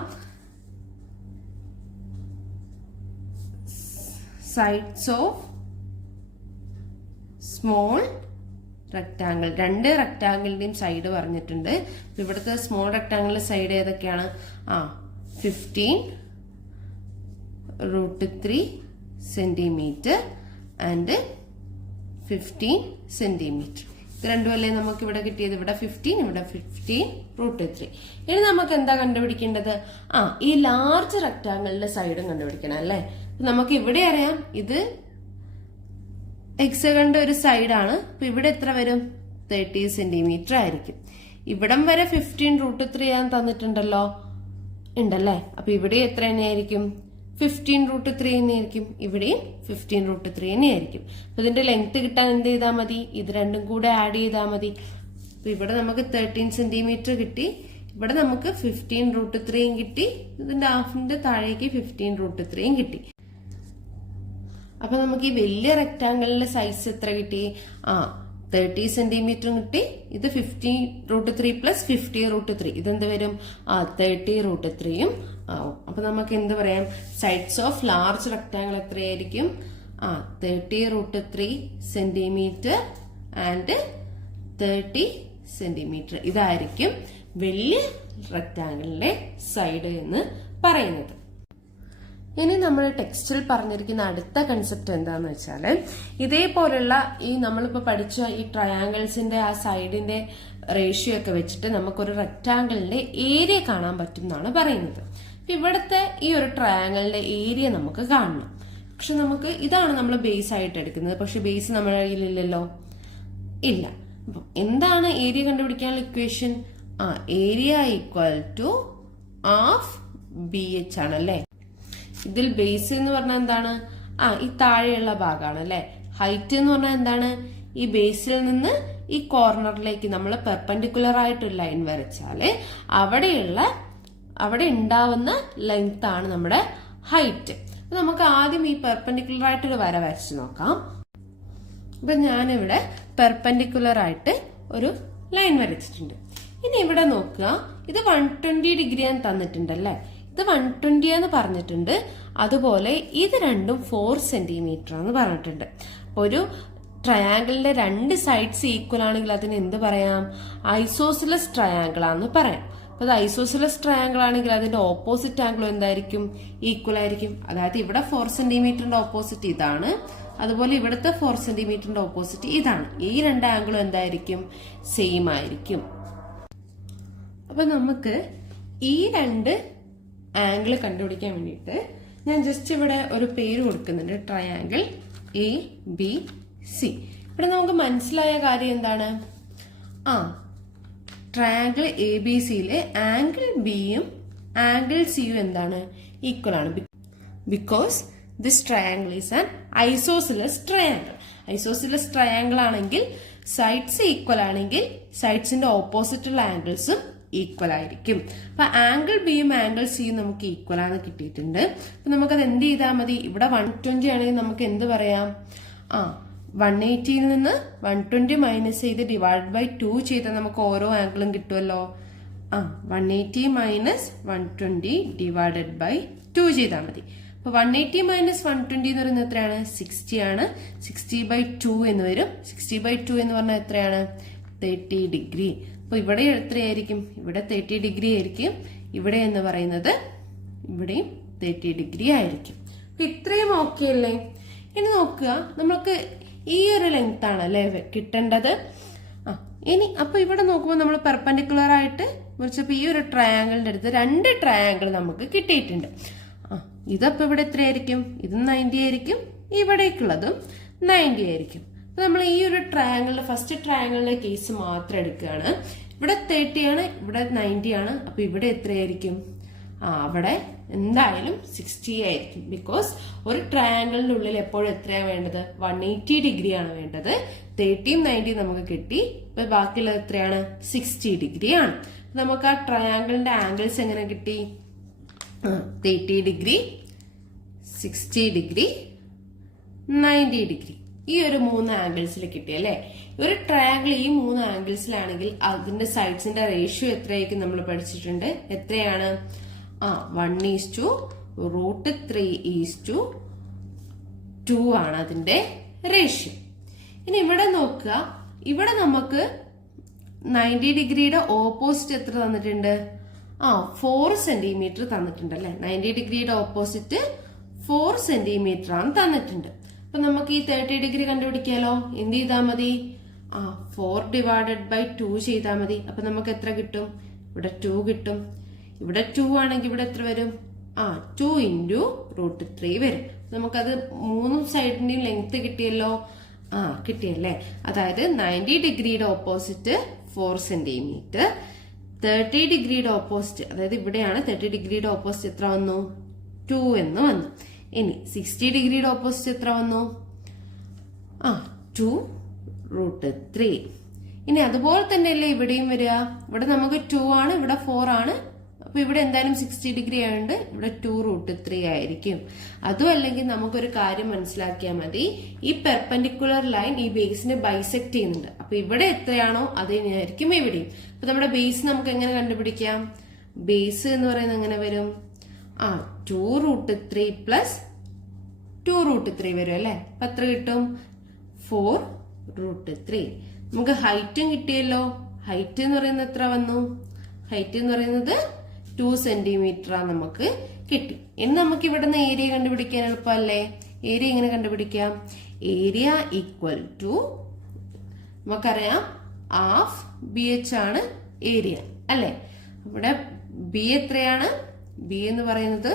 Sides of small rectangle. 2 റെക്ടാങ്കിളിന്റെയും സൈഡ് പറഞ്ഞിട്ടുണ്ട്. ഇവിടുത്തെ സ്മോൾ റെക്ടാങ്കിളിന്റെ സൈഡ് ഏതൊക്കെയാണ്? 15√3 സെന്റിമീറ്റർ ആൻഡ് 15 സെന്റിമീറ്റർ. ഇത് രണ്ടും അല്ലേ നമുക്ക് ഇവിടെ കിട്ടിയത്? ഇവിടെ 15, ഇവിടെ 15√3. ഇനി നമുക്ക് എന്താ കണ്ടുപിടിക്കേണ്ടത്? ഈ ലാർജ് റെക്ടാങ്കിളിന്റെ സൈഡും കണ്ടുപിടിക്കണം അല്ലേ? നമുക്ക് ഇവിടെ അറിയാം ഇത് ഹെക്സഗണിന്റെ ഒരു സൈഡാണ്. അപ്പൊ ഇവിടെ എത്ര വരും? 30 സെന്റിമീറ്റർ ആയിരിക്കും. ഇവിടം വരെ 15√3 ഞാൻ തന്നിട്ടുണ്ടല്ലോ, ഉണ്ടല്ലേ? അപ്പൊ ഇവിടെ എത്ര തന്നെയായിരിക്കും? 15√3 തന്നെയായിരിക്കും. ഇവിടെയും 15√3 തന്നെയായിരിക്കും. അപ്പൊ ഇതിന്റെ ലെങ്ത് കിട്ടാൻ എന്ത് ചെയ്താൽ മതി? ഇത് രണ്ടും കൂടെ ആഡ് ചെയ്താൽ മതി. അപ്പൊ ഇവിടെ നമുക്ക് 13 സെന്റിമീറ്റർ കിട്ടി. ഇവിടെ നമുക്ക് 15√3 കിട്ടി. ഇതിന്റെ ഹാഫിന്റെ താഴേക്ക് 15√3 കിട്ടി. അപ്പൊ നമുക്ക് ഈ വലിയ റെക്ടാങ്കിളിന്റെ സൈസ് എത്ര കിട്ടി? 30 സെന്റിമീറ്റർ കിട്ടി. ഇത് 15√3 പ്ലസ് 50√3. ഇതെന്ത് വരും? 30√3 ആവും. അപ്പൊ നമുക്ക് എന്ത് പറയാം? സൈഡ്സ് ഓഫ് ലാർജ് റെക്ടാങ്കിൾ എത്രയായിരിക്കും? 30√3 സെന്റിമീറ്റർ ആൻഡ് 30 സെന്റിമീറ്റർ. ഇതായിരിക്കും വലിയ റെക്ടാങ്കിളിന്റെ സൈഡ് എന്ന് പറയുന്നത്. ഇനി നമ്മൾ ടെക്സ്റ്റിൽ പറഞ്ഞിരിക്കുന്ന അടുത്ത കൺസെപ്റ്റ് എന്താന്ന് വെച്ചാല്, ഇതേപോലുള്ള ഈ നമ്മളിപ്പോ പഠിച്ച ഈ ട്രയാങ്കിൾസിന്റെ ആ സൈഡിന്റെ റേഷ്യോ ഒക്കെ വെച്ചിട്ട് നമുക്കൊരു റെക്ടാങ്കിളിന്റെ ഏരിയ കാണാൻ പറ്റും എന്നാണ് പറയുന്നത്. ഇവിടുത്തെ ഈ ഒരു ട്രയാങ്കിളിന്റെ ഏരിയ നമുക്ക് കാണണം. പക്ഷെ നമുക്ക് ഇതാണ് നമ്മൾ ബേസ് ആയിട്ട് എടുക്കുന്നത്. പക്ഷെ ബേസ് നമ്മുടെ കയ്യിലില്ലല്ലോ, ഇല്ല. അപ്പം എന്താണ് ഏരിയ കണ്ടുപിടിക്കാനുള്ള equation? Area equal to half BH ആണല്ലേ. ഇതിൽ ബേസ് എന്ന് പറഞ്ഞാൽ എന്താണ്? ഈ താഴെയുള്ള ഭാഗമാണ് അല്ലെ. ഹൈറ്റ് എന്ന് പറഞ്ഞാൽ എന്താണ്? ഈ ബേസിൽ നിന്ന് ഈ കോർണറിലേക്ക് നമ്മൾ പെർപെൻഡിക്കുലർ ആയിട്ടൊരു ലൈൻ വരച്ചാല് അവിടെ ഉണ്ടാവുന്ന ലെങ്ത് ആണ് നമ്മുടെ ഹൈറ്റ്. നമുക്ക് ആദ്യം ഈ പെർപെൻഡിക്കുലർ ആയിട്ടൊരു വര വരച്ചു നോക്കാം. ഇപ്പൊ ഞാനിവിടെ പെർപെൻഡിക്കുലർ ആയിട്ട് ഒരു ലൈൻ വരച്ചിട്ടുണ്ട്. ഇനി ഇവിടെ നോക്കുക, ഇത് 120 ഡിഗ്രി ഞാൻ തന്നിട്ടുണ്ടല്ലേ. ഇത് 120 എന്ന് പറഞ്ഞിട്ടുണ്ട്. അതുപോലെ ഇത് രണ്ടും 4 സെന്റിമീറ്റർ എന്ന് പറഞ്ഞിട്ടുണ്ട്. അപ്പൊ ഒരു ട്രയാങ്കിളിന്റെ രണ്ട് സൈഡ്സ് ഈക്വൽ ആണെങ്കിൽ അതിന് എന്ത് പറയാം? ഐസോസിലസ് ട്രയാങ്കിൾ ആണെന്ന് പറയാം. അപ്പൊ അത് ഐസോസിലസ് ട്രയാങ്കിൾ ആണെങ്കിൽ അതിന്റെ ഓപ്പോസിറ്റ് ആംഗിൾ എന്തായിരിക്കും? ഈക്വൽ ആയിരിക്കും. അതായത് ഇവിടെ 4 സെന്റിമീറ്ററിന്റെ ഓപ്പോസിറ്റ് ഇതാണ്, അതുപോലെ ഇവിടുത്തെ 4 സെന്റിമീറ്ററിന്റെ ഓപ്പോസിറ്റ് ഇതാണ്. ഈ രണ്ട് ആംഗിളും എന്തായിരിക്കും? സെയിം ആയിരിക്കും. അപ്പൊ നമുക്ക് ഈ രണ്ട് ആംഗിൾ കണ്ടുപിടിക്കാൻ വേണ്ടിയിട്ട് ഞാൻ ജസ്റ്റ് ഇവിടെ ഒരു പേര് കൊടുക്കുന്നുണ്ട്, ട്രയാങ്കിൾ ABC. ഇവിടെ നമുക്ക് മനസ്സിലായ കാര്യം എന്താണ്? ട്രയാങ്കിൾ ABCയിലെ ആംഗിൾ ബിയും ആംഗിൾ സിയും എന്താണ്? ഈക്വൽ ആണ്. Because this triangle is an isosceles triangle. Isosceles triangle ആണെങ്കിൽ സൈഡ്സ് ഈക്വൽ ആണെങ്കിൽ സൈഡ്സിന്റെ ഓപ്പോസിറ്റുള്ള ആംഗിൾസും ഈക്വൽ ആയിരിക്കും. അപ്പൊ ആംഗിൾ ബിയും ആംഗിൾ സിയും നമുക്ക് ഈക്വൽ ആണ് കിട്ടിയിട്ടുണ്ട്. അപ്പൊ നമുക്കത് എന്ത് ചെയ്താൽ മതി? ഇവിടെ 120 ആണെങ്കിൽ നമുക്ക് എന്ത് പറയാം? 180യിൽ നിന്ന് 120 മൈനസ് ചെയ്ത് ഡിവൈഡ് ബൈ 2 ചെയ്താൽ നമുക്ക് ഓരോ ആംഗിളും കിട്ടുമല്ലോ. 180 മൈനസ് 120 ഡിവൈഡഡ് ബൈ 2 ചെയ്താൽ മതി. അപ്പൊ 180 മൈനസ് 120 എന്ന് പറയുന്നത് എത്രയാണ്? 60 ആണ്. 60 ബൈ 2 എന്ന് വരും. 60 ബൈ 2 എന്ന് പറഞ്ഞാൽ എത്രയാണ്? 30 ഡിഗ്രി. അപ്പൊ ഇവിടെ എത്രയായിരിക്കും? ഇവിടെ 30 ഡിഗ്രി ആയിരിക്കും. ഇവിടെ എന്ന് പറയുന്നത് ഇവിടെയും 30 ഡിഗ്രി ആയിരിക്കും. അപ്പൊ ഇത്രയും ഓക്കെ അല്ലേ? ഇനി നോക്കുക, നമുക്ക് ഈ ഒരു ലെങ്ത് ആണ് അല്ലെ കിട്ടേണ്ടത്. ഇനി അപ്പൊ ഇവിടെ നോക്കുമ്പോൾ നമ്മൾ പെർപെൻഡിക്കുലർ ആയിട്ട് മുറിച്ചപ്പോ ഈ ഒരു ട്രയാങ്കിളിന്റെ അടുത്ത് രണ്ട് ട്രയാങ്കിൾ നമുക്ക് കിട്ടിയിട്ടുണ്ട്. ഇതപ്പോ ഇവിടെ എത്രയായിരിക്കും? ഇതും 90 ആയിരിക്കും, ഇവിടേക്കുള്ളതും 90 ആയിരിക്കും. അപ്പൊ നമ്മൾ ഈ ഒരു ട്രയാങ്കിളിന്റെ ഫസ്റ്റ് ട്രയാങ്കിളിന്റെ കേസ് മാത്രം എടുക്കുകയാണ്. ഇവിടെ 30 ആണ്, ഇവിടെ 90 ആണ്. അപ്പൊ ഇവിടെ എത്രയായിരിക്കും? അവിടെ എന്തായാലും 60 ആയിരിക്കും. ബിക്കോസ് ഒരു ട്രയാങ്കിളിന്റെ ഉള്ളിൽ എപ്പോഴും എത്രയാണ് വേണ്ടത്? 180 ഡിഗ്രി ആണ് വേണ്ടത്. 30യും 90 നമുക്ക് കിട്ടി. ഇപ്പൊ ബാക്കിയുള്ളത് എത്രയാണ്? 60 ഡിഗ്രി ആണ്. നമുക്ക് ആ ട്രയാങ്കിളിന്റെ ആംഗിൾസ് എങ്ങനെ കിട്ടി? 30 ഡിഗ്രി, 60 ഡിഗ്രി, 90 ഡിഗ്രി. ഈ ഒരു 3 ആംഗിൾസിൽ കിട്ടി അല്ലെ? ഒരു ട്രയാങ്കിൾ ഈ 3 ആംഗിൾസിലാണെങ്കിൽ അതിന്റെ സൈഡ്സിന്റെ റേഷ്യോ എത്രയായിരിക്കും നമ്മൾ പഠിച്ചിട്ടുണ്ട്. എത്രയാണ്? 1:√3:2 ആണ് അതിന്റെ റേഷ്യോ. ഇനി ഇവിടെ നോക്കുക, ഇവിടെ നമുക്ക് 90 ഡിഗ്രിയുടെ ഓപ്പോസിറ്റ് എത്ര തന്നിട്ടുണ്ട്? 4 സെന്റിമീറ്റർ തന്നിട്ടുണ്ട് അല്ലെ? 90 ഡിഗ്രിയുടെ ഓപ്പോസിറ്റ് 4 സെന്റിമീറ്റർ ആണ് തന്നിട്ടുണ്ട്. അപ്പൊ നമുക്ക് ഈ 30 ഡിഗ്രി കണ്ടുപിടിക്കാലോ. എന്ത് ചെയ്താൽ മതി? 4 ഡിവൈഡഡ് ബൈ 2 ചെയ്താൽ മതി. അപ്പൊ നമുക്ക് എത്ര കിട്ടും? ഇവിടെ 2 കിട്ടും. ഇവിടെ 2 ആണെങ്കിൽ ഇവിടെ എത്ര വരും? 2 × √3 വരും. നമുക്കത് 3 സൈഡിന്റെയും ലെങ്ത് കിട്ടിയല്ലോ. കിട്ടിയല്ലേ? അതായത് 90 ഡിഗ്രിയുടെ ഓപ്പോസിറ്റ് 4 സെന്റിമീറ്റർ, 30 ഡിഗ്രിയുടെ ഓപ്പോസിറ്റ്, അതായത് ഇവിടെയാണ് 30 ഡിഗ്രിയുടെ ഓപ്പോസിറ്റ് എത്ര വന്നു? 2 എന്ന് വന്നു. ഇനി 60 ഡിഗ്രിയുടെ ഓപ്പോസിറ്റ് എത്ര വന്നു? 2√3. ഇനി അതുപോലെ തന്നെയല്ലേ ഇവിടെയും വരിക? ഇവിടെ നമുക്ക് 2 ആണ്, ഇവിടെ 4 ആണ്. അപ്പൊ ഇവിടെ എന്തായാലും 60 ഡിഗ്രി ആയതുകൊണ്ട് ഇവിടെ 2√3 ആയിരിക്കും. അതും അല്ലെങ്കിൽ നമുക്കൊരു കാര്യം മനസ്സിലാക്കിയാൽ മതി, ഈ പെർപെൻഡിക്കുലർ ലൈൻ ഈ ബേസിനെ ബൈസെക്ട് ചെയ്യുന്നുണ്ട്. അപ്പൊ ഇവിടെ എത്രയാണോ അത് തന്നെയായിരിക്കും ഇവിടെയും. അപ്പൊ നമ്മുടെ ബേസ് നമുക്ക് എങ്ങനെ കണ്ടുപിടിക്കാം? ബേസ് എന്ന് പറയുന്നത് എങ്ങനെ വരും? 2√3 പ്ലസ് 2√3 വരും അല്ലെ? അപ്പൊ എത്ര കിട്ടും? 4√3. നമുക്ക് ഹൈറ്റും കിട്ടിയല്ലോ. ഹൈറ്റ് എന്ന് പറയുന്നത് എത്ര വന്നു? ഹൈറ്റ് എന്ന് പറയുന്നത് 2 സെന്റിമീറ്റർ നമുക്ക് കിട്ടി. ഇനി നമുക്ക് ഇവിടുന്ന് ഏരിയ കണ്ടുപിടിക്കാൻ എളുപ്പമല്ലേ? ഏരിയ എങ്ങനെ കണ്ടുപിടിക്കാം? ഏരിയ ഈക്വൽ ടു നമുക്കറിയാം ഹാഫ് BH ആണ് ഏരിയ അല്ലെ? ഇവിടെ ബി എത്രയാണ്? ബി എന്ന് പറയുന്നത്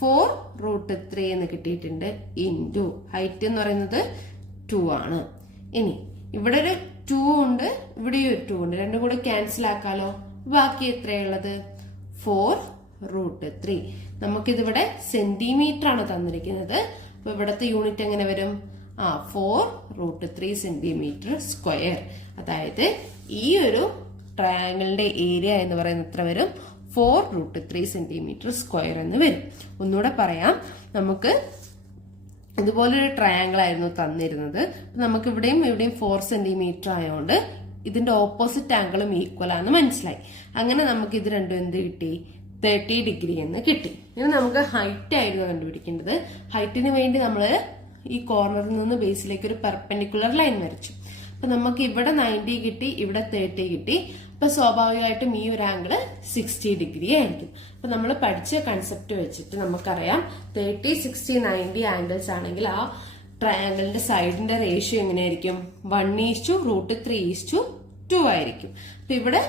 4√3 എന്ന് കിട്ടിയിട്ടുണ്ട്. ഇൻറ്റു ഹൈറ്റ് എന്ന് പറയുന്നത് 2 ആണ്. ഇനി ഇവിടെ ഒരു 2 ഉണ്ട്, ഇവിടെ ഒരു 2 ഉണ്ട്. രണ്ടും കൂടെ ക്യാൻസൽ ആക്കാലോ. ബാക്കി എത്രയുള്ളത്? 4√3. നമുക്കിതിവിടെ സെന്റിമീറ്റർ ആണ് തന്നിരിക്കുന്നത്. അപ്പൊ ഇവിടത്തെ യൂണിറ്റ് എങ്ങനെ വരും? 4√3 സെന്റിമീറ്റർ സ്ക്വയർ. അതായത് ഈ ഒരു ട്രയാങ്കിളിന്റെ ഏരിയ എന്ന് പറയുന്നത് എത്ര വരും? 4√3 സെന്റിമീറ്റർ സ്ക്വയർ എന്ന് വരും. ഒന്നുകൂടെ പറയാം, നമുക്ക് ഇതുപോലൊരു ട്രയാങ്കിൾ ആയിരുന്നു തന്നിരുന്നത്. നമുക്ക് ഇവിടെയും 4 സെന്റിമീറ്റർ ആയതുകൊണ്ട് ഇതിന്റെ ഓപ്പോസിറ്റ് ആംഗിളും ഈക്വൽ ആണെന്ന് മനസ്സിലായി. അങ്ങനെ നമുക്ക് ഇത് രണ്ടും എന്ത് കിട്ടി? 30 ഡിഗ്രി എന്ന് കിട്ടി. ഇനി നമുക്ക് ഹൈറ്റ് ആയിരുന്നു കണ്ടുപിടിക്കേണ്ടത്. ഹൈറ്റിന് വേണ്ടി നമ്മൾ ഈ കോർണറിൽ നിന്ന് ബേസിലേക്ക് ഒരു പെർപെൻഡിക്കുലർ ലൈൻ വരച്ചു. അപ്പൊ നമുക്ക് ഇവിടെ 90 കിട്ടി, ഇവിടെ 30 കിട്ടി. അപ്പൊ സ്വാഭാവികമായിട്ടും ഈ ഒരു ആംഗിള് 60 ഡിഗ്രി ആയിരിക്കും. അപ്പൊ നമ്മൾ പഠിച്ച കൺസെപ്റ്റ് വെച്ചിട്ട് നമുക്കറിയാം 30, 60, 90 ആംഗിൾസ് ആണെങ്കിൽ ആ ട്രയാങ്കിളിന്റെ സൈഡിന്റെ റേഷ്യോ എങ്ങനെയായിരിക്കും? 1:√3:2 ആയിരിക്കും. അപ്പൊ ഇവിടെ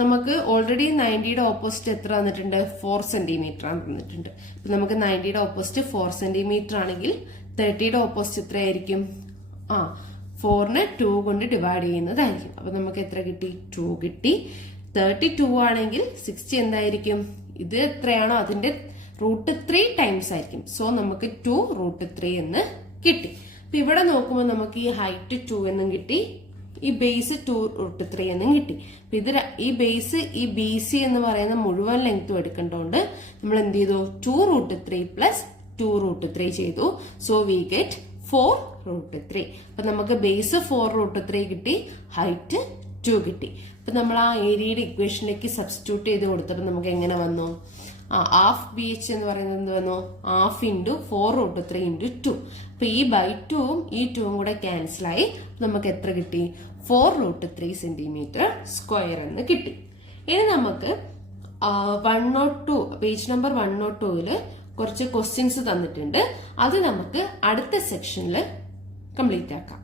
നമുക്ക് ഓൾറെഡി 90യുടെ ഓപ്പോസിറ്റ് എത്ര വന്നിട്ടുണ്ട്? 4 സെന്റിമീറ്റർ ആണ് തന്നിട്ടുണ്ട്. അപ്പൊ നമുക്ക് 90യുടെ ഓപ്പോസിറ്റ് 4 സെന്റിമീറ്റർ ആണെങ്കിൽ 30യുടെ ഓപ്പോസിറ്റ് എത്രയായിരിക്കും? 4നെ 2 കൊണ്ട് ഡിവൈഡ് ചെയ്യുന്നതായിരിക്കും. അപ്പൊ നമുക്ക് എത്ര കിട്ടി? 2 കിട്ടി. 32 ആണെങ്കിൽ 60 എന്തായിരിക്കും? ഇത് എത്രയാണോ അതിന്റെ √3 ടൈംസ് ആയിരിക്കും. സോ നമുക്ക് 2√3 എന്ന് കിട്ടി. അപ്പൊ ഇവിടെ നോക്കുമ്പോൾ നമുക്ക് ഈ ഹൈറ്റ് 2 എന്നും കിട്ടി, ഈ ബേസ് 2√3 എന്നും കിട്ടി. അപ്പൊ ഇത് ഈ ബേസ് ഈ BC എന്ന് പറയുന്ന മുഴുവൻ ലെങ്ത്തും എടുക്കേണ്ടതുകൊണ്ട് നമ്മൾ എന്ത് ചെയ്തു? 2√3 പ്ലസ് 2√3 ചെയ്തു. So we get 4√3. അപ്പൊ നമുക്ക് ബേസ് 4√3 കിട്ടി, ഹൈറ്റ് 2 കിട്ടി. അപ്പൊ നമ്മൾ ആ ഏരിയയുടെ ഇക്വേഷനിലേക്ക് സബ്സ്റ്റിറ്റ്യൂട്ട് ചെയ്ത് കൊടുത്തപ്പോൾ നമുക്ക് എങ്ങനെ വന്നു? ഹാഫ് BH എന്ന് പറയുന്നത് എന്ത് വന്നു? Half into 4√3 into 2. അപ്പൊ ഈ ബൈ 2ഉം ഈ 2ഉം കൂടെ ക്യാൻസൽ ആയി. നമുക്ക് എത്ര കിട്ടി? 4√3 സെന്റിമീറ്റർ സ്ക്വയർ എന്ന് കിട്ടി. ഇനി നമുക്ക് 102 പേജ് നമ്പർ 102ല് കുറച്ച് ക്വസ്റ്റ്യൻസ് തന്നിട്ടുണ്ട്. അത് നമുക്ക് അടുത്ത സെക്ഷനിൽ കംപ്ലീറ്റ് ആക്കാം.